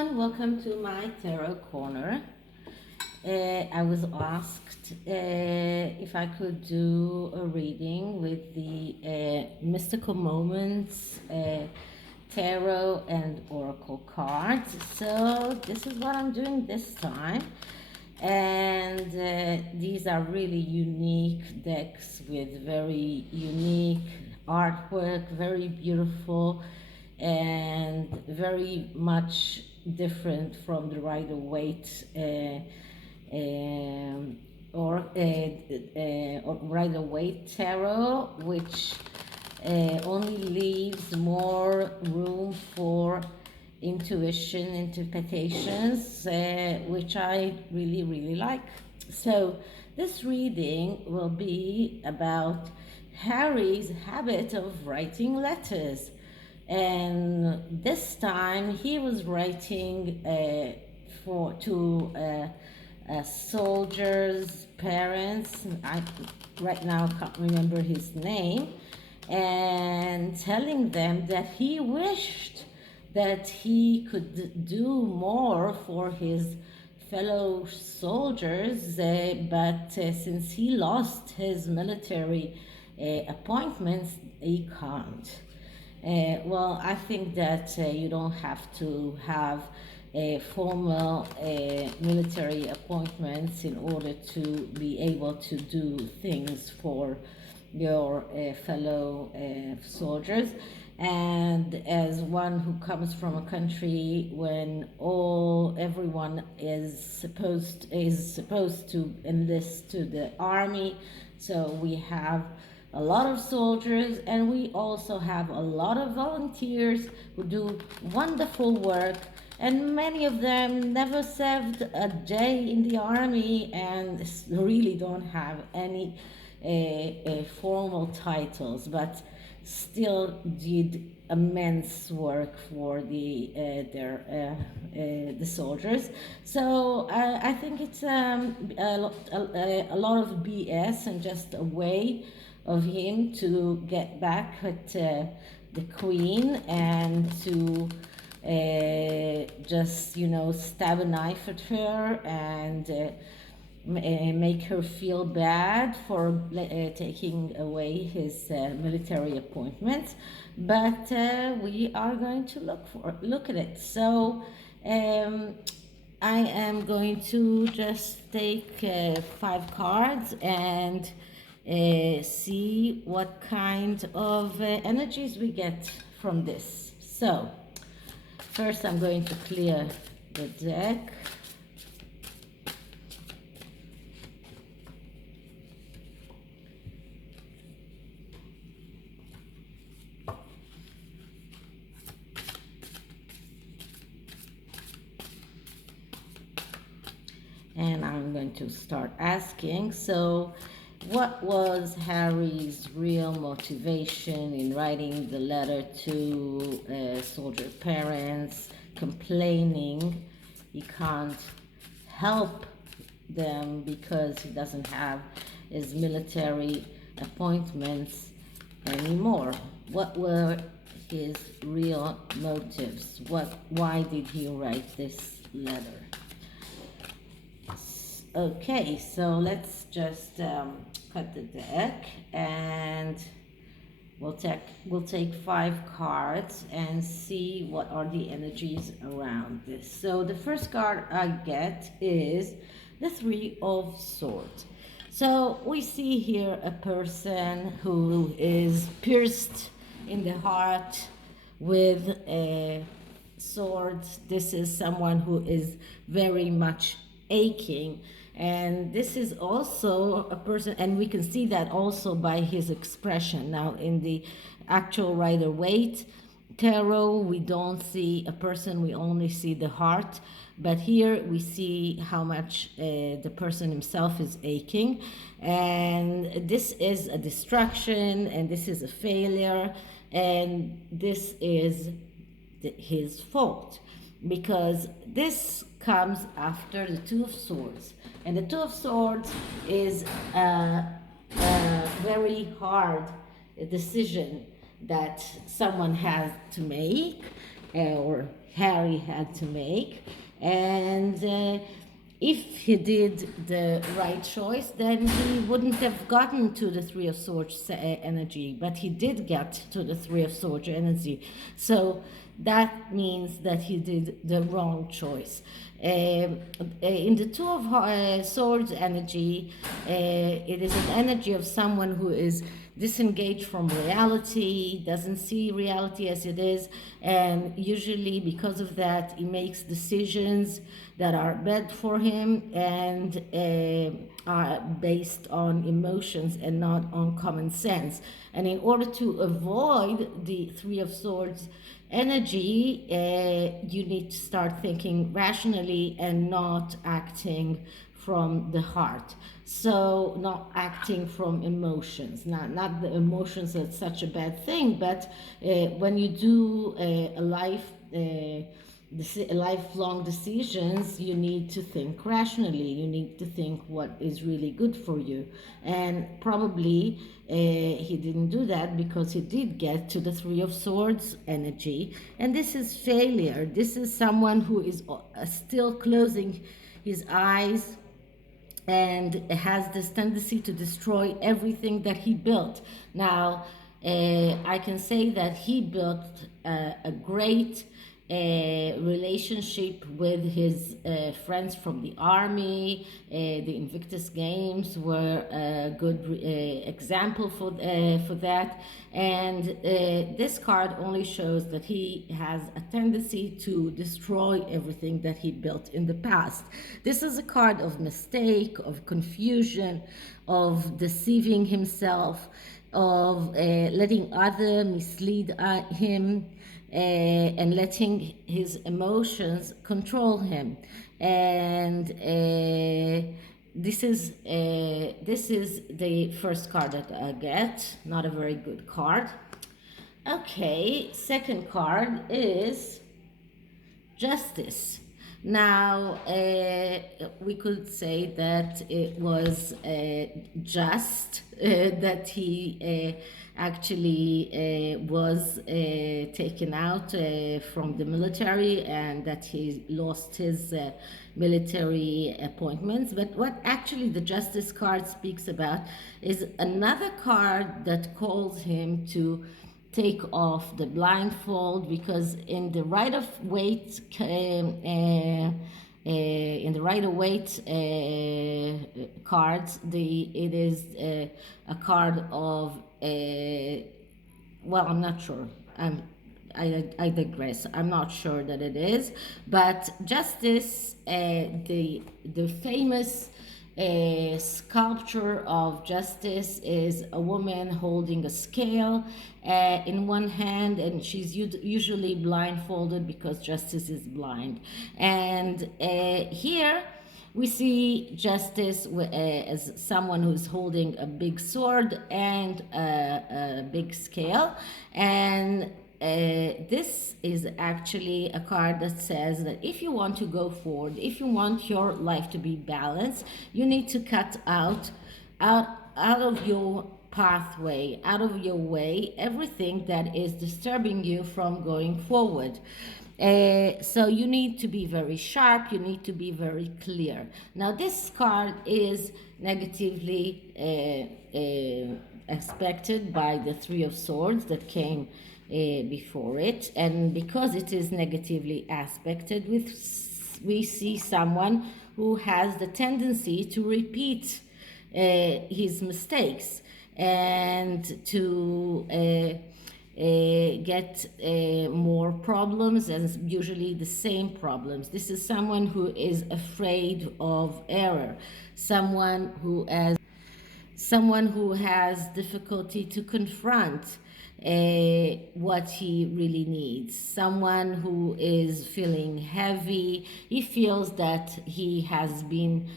everyone, welcome to my tarot corner. I was asked if I could do a reading with the mystical moments, tarot and oracle cards. So this is what I'm doing this time. And these are really unique decks with very unique artwork, very beautiful and very much different from the Rider-Waite or Rider-Waite tarot, which only leaves more room for intuition, interpretations, which I really like. So this reading will be about Harry's habit of writing letters. And this time he was writing to a soldier's parents. I right now can't remember his name, and telling them that he wished that he could do more for his fellow soldiers, but since he lost his military appointments, he can't. Well, I think that you don't have to have formal military appointments in order to be able to do things for your fellow soldiers. And as one who comes from a country when everyone is supposed to enlist to the army, so we have a lot of soldiers, and we also have a lot of volunteers who do wonderful work, and many of them never served a day in the army and really don't have any formal titles, but still did immense work for the soldiers. So I think it's a lot of BS and just a way of him to get back at the queen and to just stab a knife at her and make her feel bad for taking away his military appointments. But we are going to look at it. So I am going to just take 5 cards and see what kind of energies we get from this. So first I'm going to clear the deck. And I'm going to start asking, so what was Harry's real motivation in writing the letter to soldier parents, complaining he can't help them because he doesn't have his military appointments anymore? What were his real motives? Why did he write this letter? Okay, so let's just cut the deck, and we'll take 5 cards and see what are the energies around this. So the first card I get is the 3 of Swords. So we see here a person who is pierced in the heart with a sword. This is someone who is very much aching. And this is also a person, and we can see that also by his expression. Now, in the actual Rider-Waite tarot, we don't see a person, we only see the heart. But here we see how much the person himself is aching. And this is a destruction, and this is a failure, and this is his fault, because this comes after the 2 of Swords. And the 2 of Swords is a very hard decision that someone has to make, or Harry had to make. And if he did the right choice, then he wouldn't have gotten to the Three of Swords energy, but he did get to the Three of Swords energy. So that means that he did the wrong choice. In the Two of Swords energy, it is an energy of someone who is disengaged from reality, doesn't see reality as it is, and usually because of that, he makes decisions that are bad for him and are based on emotions and not on common sense. And in order to avoid the Three of Swords energy, you need to start thinking rationally and not acting from the heart. So not acting from emotions, not the emotions that's such a bad thing, but when you do lifelong decisions, you need to think rationally. You need to think what is really good for you. And probably he didn't do that because he did get to the Three of Swords energy. And this is failure. This is someone who is still closing his eyes and has this tendency to destroy everything that he built. Now, I can say that he built a great relationship with his friends from the army. The Invictus Games were a good example for that. And this card only shows that he has a tendency to destroy everything that he built in the past. This is a card of mistake, of confusion, of deceiving himself, of letting others mislead him, and letting his emotions control him. And this is the first card that I get. Not a very good card. Okay, second card is Justice. Now, we could say that it was just that he actually was taken out from the military and that he lost his military appointments. But what actually the Justice card speaks about is another card that calls him to take off the blindfold, because in the Rider-Waite cards, it is a card of well, I'm not sure. I digress. I'm not sure that it is, but Justice, the famous sculpture of Justice is a woman holding a scale in one hand, and she's usually blindfolded because Justice is blind. And here we see Justice as someone who's holding a big sword and a big scale. And this is actually a card that says that if you want to go forward, if you want your life to be balanced, you need to cut out of your pathway, out of your way, everything that is disturbing you from going forward. So you need to be very sharp, you need to be very clear. Now this card is negatively aspected by the Three of Swords that came before it, and because it is negatively aspected, we see someone who has the tendency to repeat his mistakes and to get more problems, and usually the same problems. This is someone who is afraid of error, someone who has difficulty to confront what he really needs, someone who is feeling heavy. He feels that he has been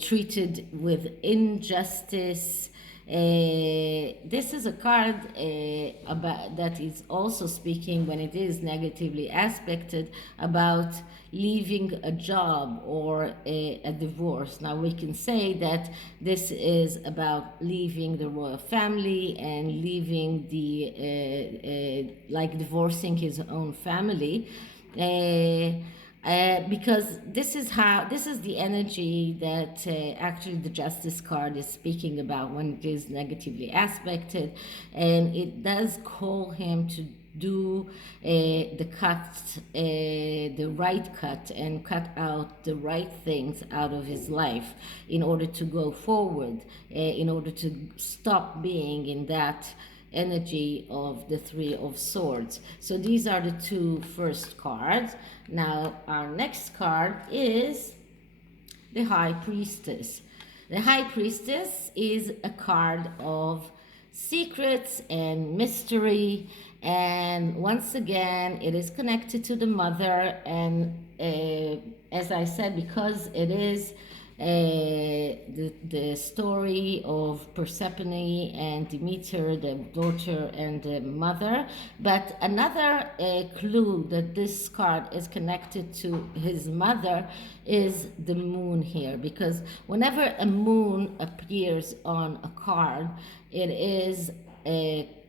treated with injustice. This is a card about that is also speaking, when it is negatively aspected, about leaving a job or a divorce. Now we can say that this is about leaving the royal family and leaving the like divorcing his own family. Because this is the energy that actually the Justice card is speaking about when it is negatively aspected, and it does call him to do the cut, the right cut, and cut out the right things out of his life in order to go forward, in order to stop being in that energy of the Three of Swords. So these are the two first cards. Now our next card is the High Priestess. The High Priestess is a card of secrets and mystery, and once again it is connected to the mother, and as I said, because it is the story of Persephone and Demeter, the daughter and the mother. But another clue that this card is connected to his mother is the moon here, because whenever a moon appears on a card, it is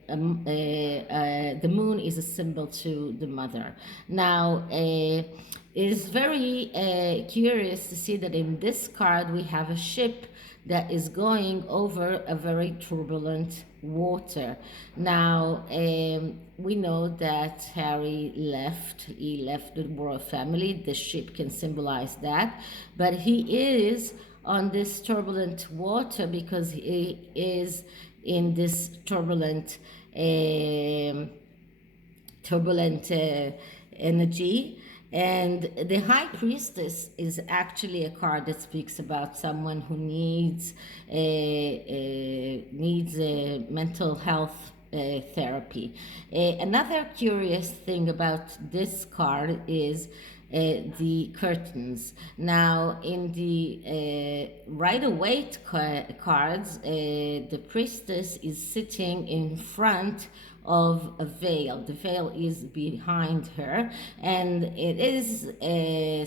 the moon is a symbol to the mother. Now, it is very curious to see that in this card we have a ship that is going over a very turbulent water. Now, we know that Harry left. He left the royal family. The ship can symbolize that. But he is on this turbulent water because he is in this turbulent energy. And the High Priestess is actually a card that speaks about someone who needs mental health therapy. Another curious thing about this card is the curtains. Now, in the Rider-Waite cards, the priestess is sitting in front of a veil. The veil is behind her, and it is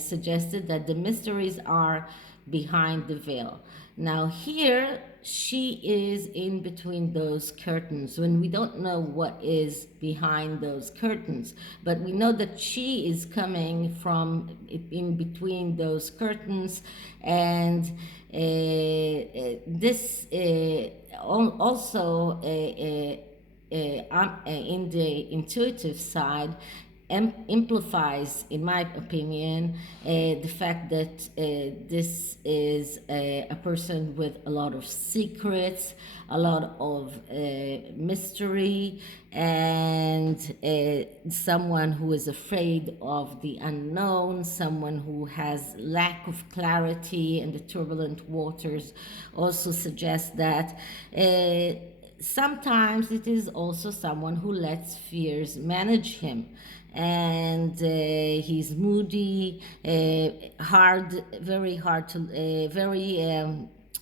suggested that the mysteries are behind the veil. Now here she is in between those curtains when we don't know what is behind those curtains, but we know that she is coming from in between those curtains, and this also in the intuitive side amplifies, in my opinion, the fact that this is a person with a lot of secrets, a lot of mystery, and someone who is afraid of the unknown, someone who has lack of clarity, and the turbulent waters also suggest that sometimes it is also someone who lets fears manage him, and he's moody, very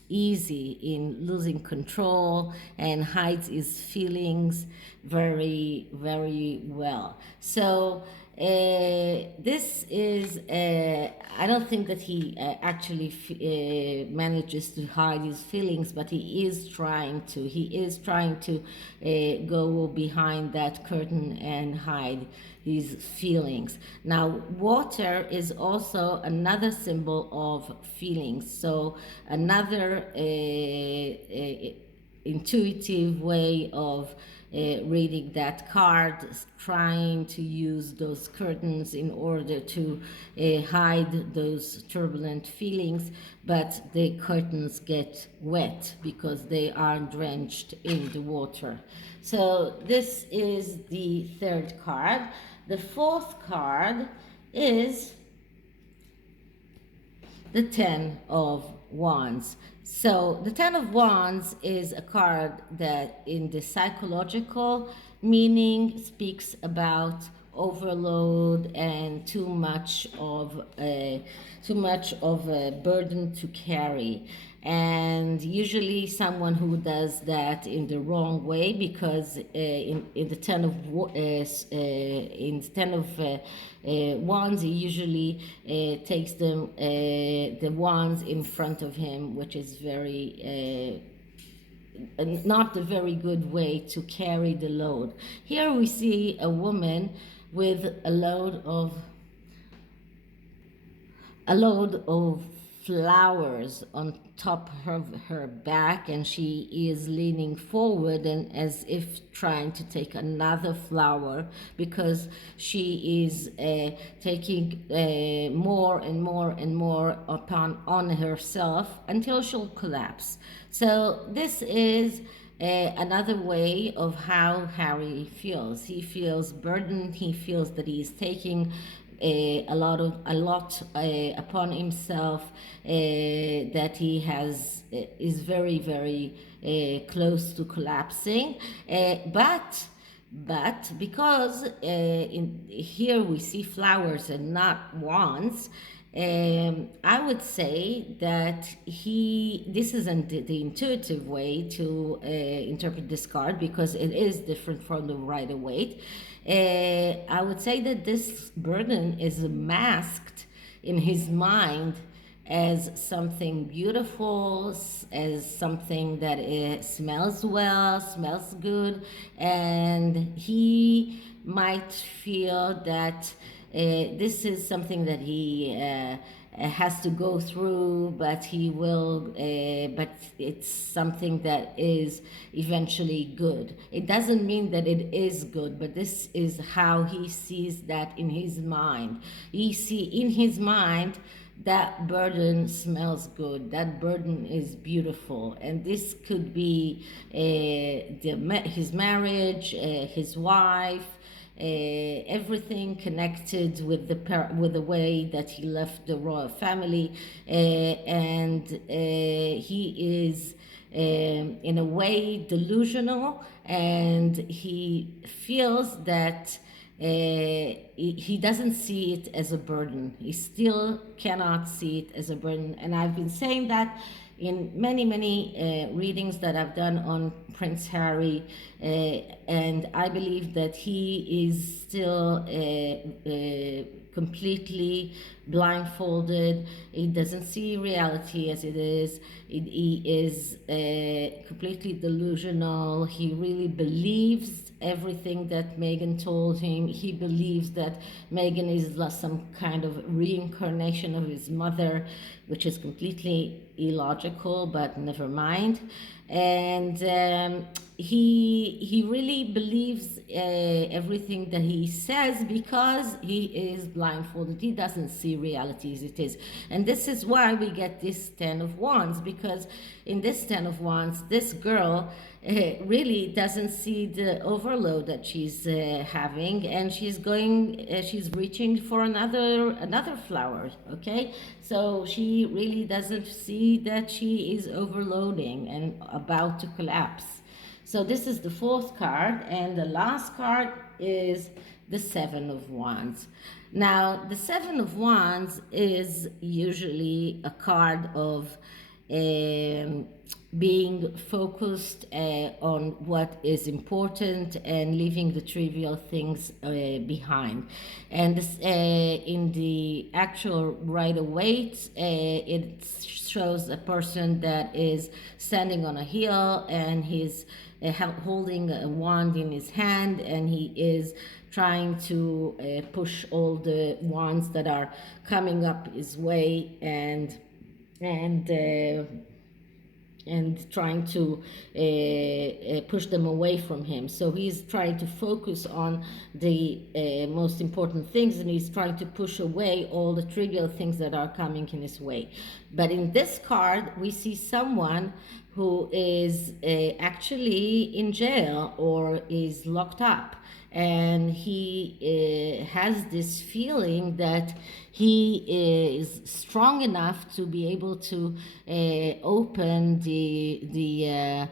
easy in losing control, and hides his feelings very well. So this is I don't think that he actually manages to hide his feelings, but he is trying to go behind that curtain and hide his feelings. Now, water is also another symbol of feelings, so another intuitive way of reading that card, trying to use those curtains in order to hide those turbulent feelings, but the curtains get wet because they are drenched in the water. So this is the third card. The fourth card is the Ten of Wands. So the Ten of Wands is a card that in the psychological meaning speaks about overload and too much of a burden to carry, and usually someone who does that in the wrong way, because in the Ten of Wands, he usually takes the wands in front of him, which is very not a very good way to carry the load. Here we see a woman with a load of a load of flowers on top of her back, and she is leaning forward and as if trying to take another flower, because she is taking more and more and more upon on herself until she'll collapse. So this is another way of how Harry feels. He feels burdened. He feels that he is taking a lot upon himself, that he has is very very close to collapsing, but because in here we see flowers and not wands, I would say that this isn't the intuitive way to interpret this card, because it is different from the Rider-Waite. I would say that this burden is masked in his mind as something beautiful, as something that smells well, smells good, and he might feel that this is something that he has to go through, but he will, but it's something that is eventually good. It doesn't mean that it is good, but this is how he sees that in his mind. In his mind, that burden smells good, that burden is beautiful, and this could be his marriage, his wife, everything connected with the way that he left the royal family, and he is in a way delusional, and he feels that he doesn't see it as a burden. He still cannot see it as a burden. And I've been saying that in many readings that I've done on Prince Harry, and I believe that he is still completely blindfolded. He doesn't see reality as it is. He is completely delusional. He really believes everything that Megan told him. He believes that Megan is some kind of reincarnation of his mother, which is completely illogical, but never mind. And he really believes everything that he says, because he is blindfolded. He doesn't see reality as it is. And this is why we get this Ten of Wands, because in this Ten of Wands, this girl really doesn't see the overload that she's having, and she's reaching for another flower. Okay, so she really doesn't see that she is overloading and about to collapse. So this is the fourth card, and the last card is the Seven of Wands. Now, the Seven of Wands is usually a card of being focused on what is important and leaving the trivial things behind. And this, in the actual Rider-Waite, it shows a person that is standing on a hill, and he's holding a wand in his hand, and he is trying to push all the wands that are coming up his way, and trying to push them away from him. So he's trying to focus on the most important things, and he's trying to push away all the trivial things that are coming in his way. But in this card, we see someone who is actually in jail or is locked up, and he has this feeling that he is strong enough to be able to open the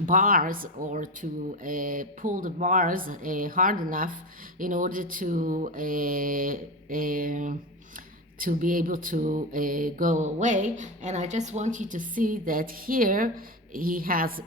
bars, or to pull the bars hard enough in order to be able to go away. And I just want you to see that here he has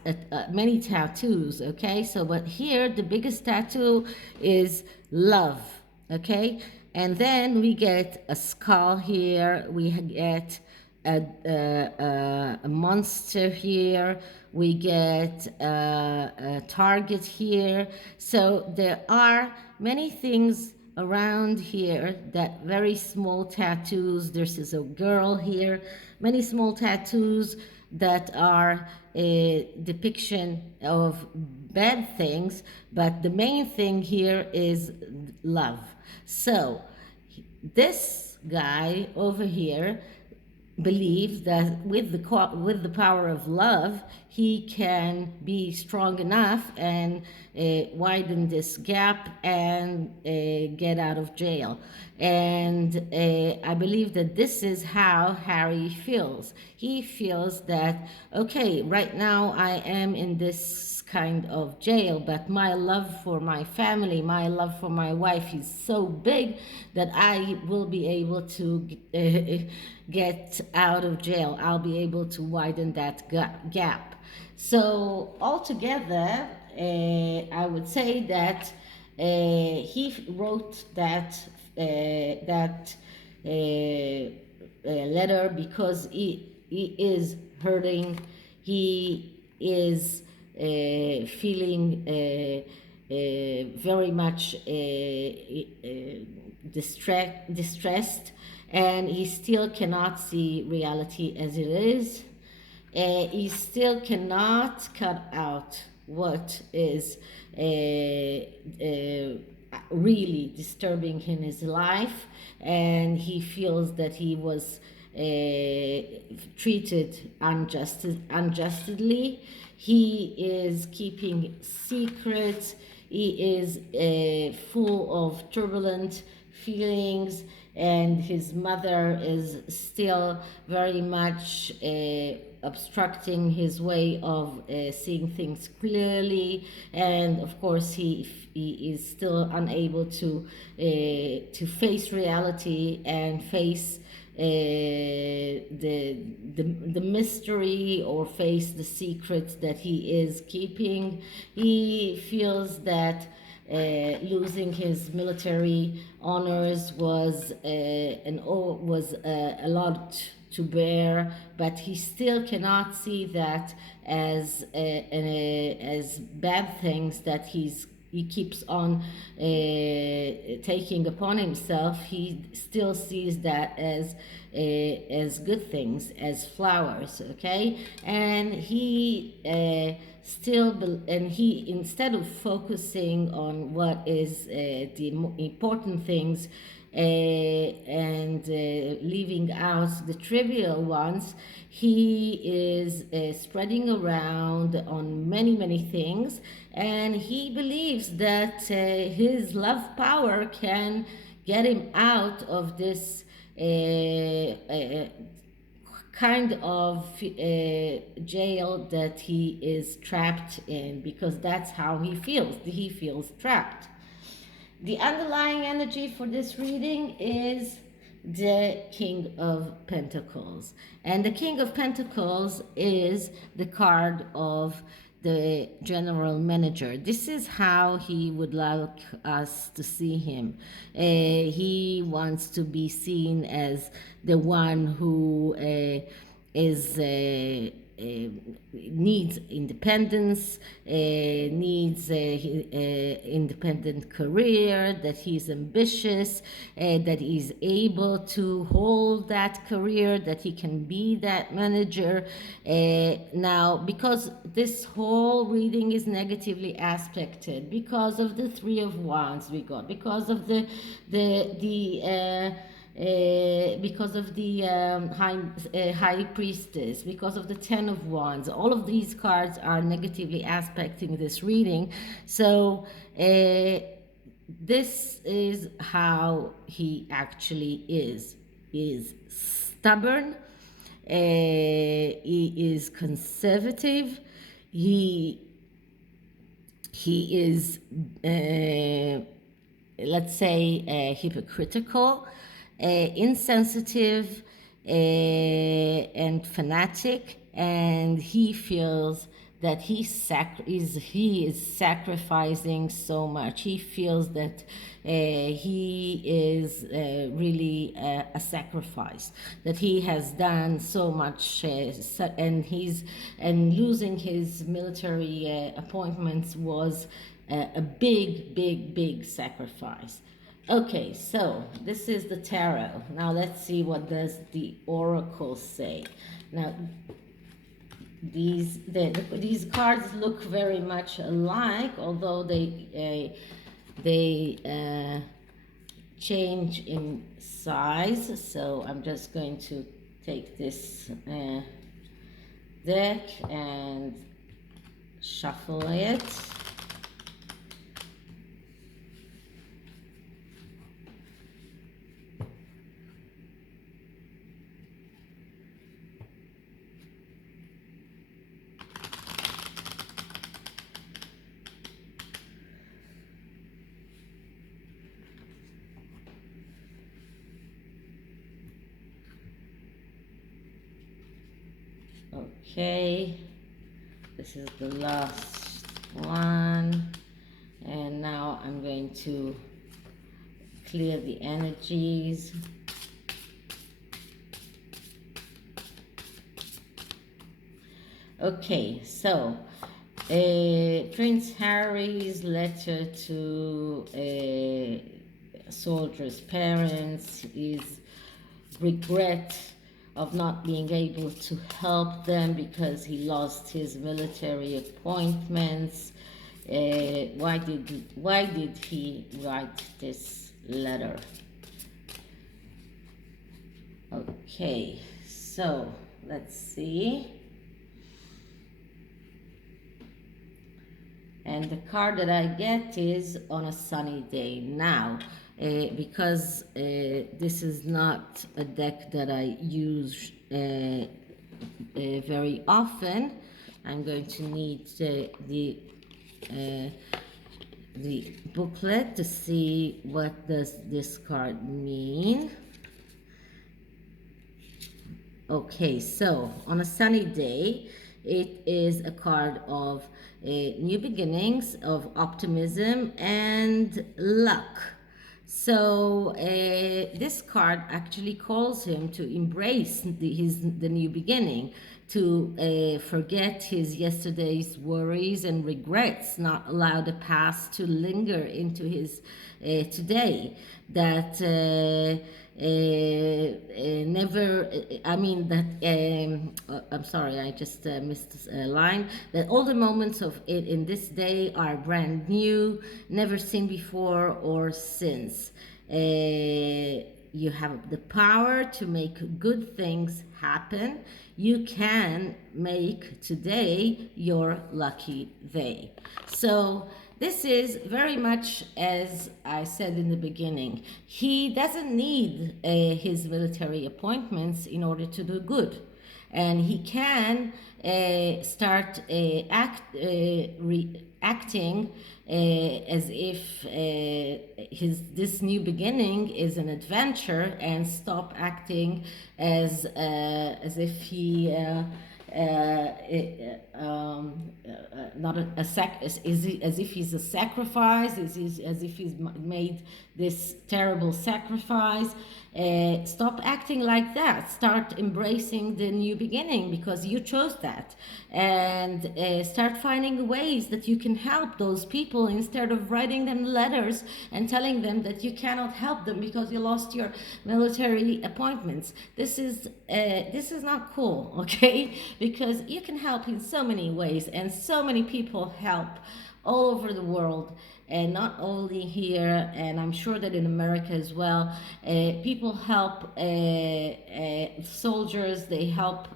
many tattoos, okay? So, but here the biggest tattoo is love, okay? And then we get a skull here, we get a monster here, we get a target here. So there are many things around here that very small tattoos. This is a girl here, many small tattoos that are a depiction of bad things, but the main thing here is love. So this guy over here believes that with the power of love, he can be strong enough and widen this gap and get out of jail. And I believe that this is how Harry feels. He feels that, okay, right now I am in this kind of jail, but my love for my family, my love for my wife is so big that I will be able to get out of jail. I'll be able to widen that gap. So altogether, I would say that he wrote that letter because he is hurting. He is feeling very much distressed, and he still cannot see reality as it is. He still cannot cut out what is really disturbing in his life, and he feels that he was treated unjustly. He is keeping secrets. He is full of turbulent feelings, and his mother is still very much obstructing his way of seeing things clearly. And of course, he is still unable to face reality and face the mystery, or face the secrets that he is keeping. He feels that losing his military honors was a lot to bear, but he still cannot see that as bad things that he keeps on taking upon himself. He still sees that as good things, as flowers, okay? And he he, instead of focusing on what is the important things and leaving out the trivial ones, he is spreading around on many things, and he believes that his love power can get him out of this kind of jail that he is trapped in, because that's how he feels. He feels trapped. The underlying energy for this reading is the King of Pentacles. And the King of Pentacles is the card of the general manager. This is how he would like us to see him. He wants to be seen as the one who is needs independence, needs independent career, that he's ambitious, that he's able to hold that career, that he can be that manager. Now, because this whole reading is negatively aspected, because of the Three of Wands we got, because of because of the High Priestess, because of the Ten of Wands. All of these cards are negatively aspecting this reading. So this is how he actually is. He is stubborn. He is conservative. He is, let's say, hypocritical, insensitive, and fanatic, and he feels that he is sacrificing so much. He feels that he is really a sacrifice, that he has done so much, and losing his military appointments was a big sacrifice. Okay, so this is the tarot. Now let's see what does the oracle say. Now these cards look very much alike, although they change in size. So I'm just going to take this deck and shuffle it. Okay, this is the last one, and now I'm going to clear the energies. Okay, so Prince Harry's letter to a soldier's parents is regret of not being able to help them because he lost his military appointments. Why did he write this letter? Okay, so let's see. And the card that I get is on a sunny day. Now, because this is not a deck that I use very often, I'm going to need the booklet to see what does this card mean. Okay, so on a sunny day, it is a card of new beginnings, of optimism and luck. So this card actually calls him to embrace the new beginning, to forget his yesterday's worries and regrets, not allow the past to linger into his today. That never, I mean, that, I'm sorry, I just missed a line, that all the moments of it in this day are brand new, never seen before or since. You have the power to make good things happen. You can make today your lucky day. So this is very much, as I said in the beginning, he doesn't need his military appointments in order to do good. And he can start acting as if this new beginning is an adventure, and stop acting as if he not as if he's a sacrifice, as if he's made this terrible sacrifice. Stop acting like that. Start embracing the new beginning because you chose that, and start finding ways that you can help those people instead of writing them letters and telling them that you cannot help them because you lost your military appointments. This is not cool, okay? Because you can help in so many ways, and so many people help all over the world, and not only here, and I'm sure that in America as well. People help soldiers, they help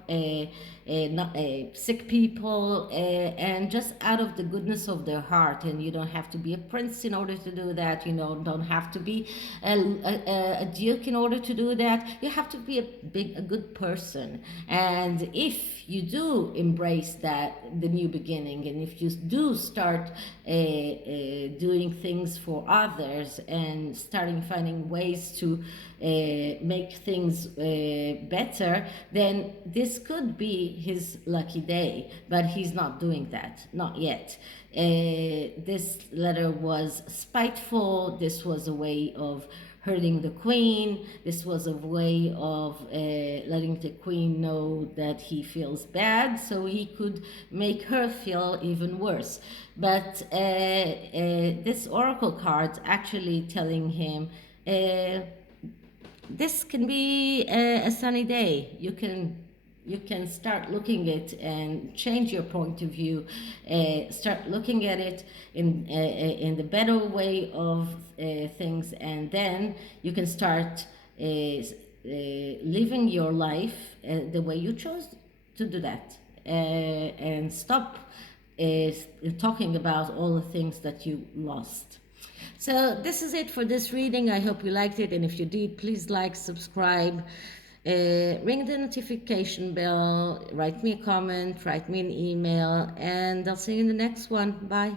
sick people, and just out of the goodness of their heart. And you don't have to be a prince in order to do that. You know, don't have to be a duke in order to do that. You have to be a good person. And if you do embrace the new beginning, and if you do start doing things for others and finding ways to make things better, then this could be his lucky day. But he's not doing that, not yet. This letter was spiteful. This was a way of hurting the queen. This was a way of letting the queen know that he feels bad, so he could make her feel even worse. But this oracle card actually telling him, this can be a sunny day. You can start looking at it and change your point of view. Start looking at it in the better way of things, and then you can start living your life the way you chose to do that, and stop talking about all the things that you lost. So this is it for this reading. I hope you liked it, and if you did, please like, subscribe, ring the notification bell, write me a comment, write me an email, and I'll see you in the next one. Bye.